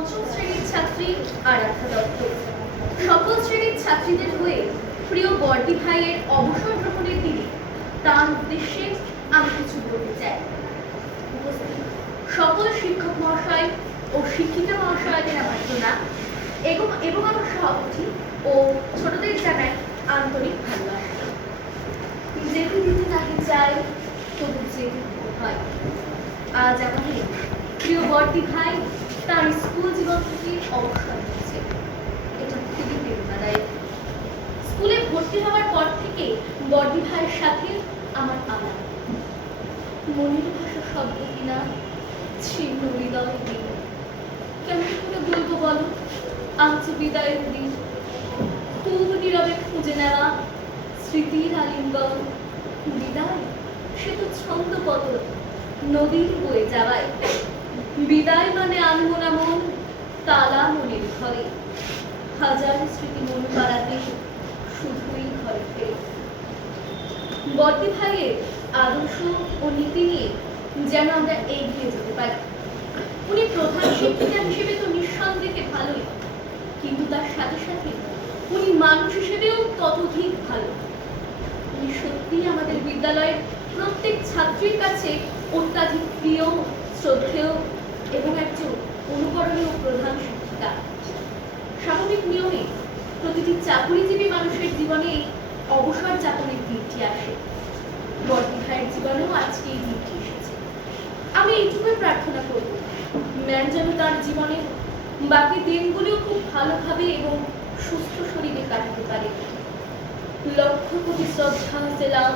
পঞ্চম শ্রেণীর ছাত্রী আরাধ্যা দত্ত। সকল শ্রেণীর ছাত্রীদের হয়ে প্রিয় বর্দি ভাইয়ের অবসর গ্রহণের দিনে তার উদ্দেশ্যে আমি কিছু বলতে চাই। উপস্থিত সকল শিক্ষক মহাশয় ও শিক্ষিকা মহাশয়দের আমার প্রণাম এবং আমার সভাপতি ও ছোটদের জানাই আন্তরিক ভালোবাসা। যেতে দিতে নাকি চাই তবু যেতে হয়। আজ আমাদের প্রিয় বর্দি ভাই তার স্কুল জীবন থেকে অবসর নিচ্ছে। এটা খুবই প্রেরণাদায়ক। স্কুলে ভর্তি হওয়ার পর থেকে বর্দি ভাইয়ের সাথে আমার আলাপ। মনের ভাষা শব্দ কিনা ছিন্ন হৃদয় দিন। কেমন করে বলবো বলো আজ বিদায়ের দিন। খুব নীরবে খুঁজে নেওয়া স্মৃতির আলিঙ্গন। বিদায় সে তো ছন্দপতন নদীর বয়ে যাওয়ায়। বিদায় মানে আনমনা মন তালা মনের ঘরে। হাজার স্মৃতি মন পাড়াতে শুধুই ঘরে ফেরে। বর্দি ভাইয়ের আদর্শ ও নীতি নিয়ে যেন আমরা এগিয়ে যেতে পারি। উনি প্রধান শিক্ষিকা হিসেবে তো নিঃসন্দেহে ভালোই, কিন্তু তার সাথে সাথে উনি মানুষ হিসেবেও ততোধিক ভালো। উনি সত্যিই আমাদের বিদ্যালয়ের প্রত্যেক ছাত্রীর কাছে অত্যাধিক প্রিয়, শ্রদ্ধেয় এবং একজন অনুকরণীয় প্রধান শিক্ষিকা। স্বাভাবিক নিয়মে প্রতিটি চাকুরিজীবী মানুষের জীবনে অবসর যাপনের দিনটি আসে। বর্দি ভাইয়ের জীবনেও আজকে এই দিনটি এসেছে। আমি এইটুকুই প্রার্থনা করব, ম্যাম যেন তার জীবনে বাকি দিনগুলিও খুব ভালোভাবে এবং সুস্থ শরীরে কাটাতে পারে। লক্ষ কোটি শ্রদ্ধা সেলাম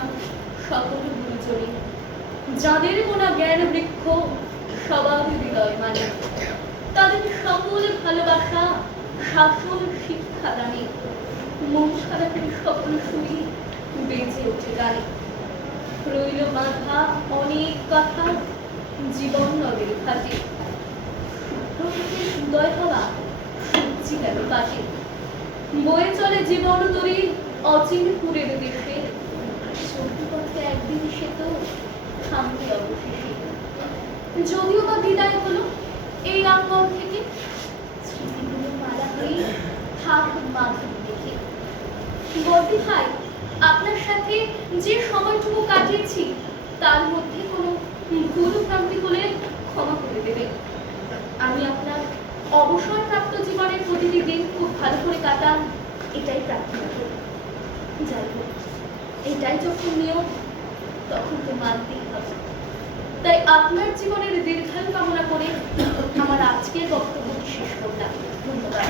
সকল গুরুজনে, যাদের গোনা জ্ঞান বৃক্ষ সবার হৃদয় মানে। তাদের সকল ভালোবাসা শাসন শিক্ষা দানে মন খারাপের সকল সুরি বেঁচে ওঠে গানে। রইল মাথা অনেক কথা জীবন নদের ঘাটে। উদয় হওয়া সূর্যি গেল কাটে। বয়ে চলে জীবন তরি অচিন পুরের দেশে। চলতি পথে একদিন সে তো থামবে অবশেষে। যদিও বা বিদায় হলো এই আঙ্গন থেকে, স্মৃতিগুলো মালা হয়ে থাক মাধুরী দেখে। বর্দি ভাই, আপনার সাথে যে সময়টুকু কাটিয়েছি তার মধ্যে কোনো ভুল ভ্রান্তি হলে ক্ষমা করে দেবে। আমি আপনার অবসরপ্রাপ্ত জীবনের প্রতিটি দিন খুব ভালো করে কাটান এটাই প্রার্থনা করি। যাই হোক, এটাই যখন নিয়ম তখন তো মানতেই হবে। তাই আপনার জীবনের দীর্ঘায়ু কামনা করে আমার আজকের বক্তব্য শেষ করলাম। ধন্যবাদ।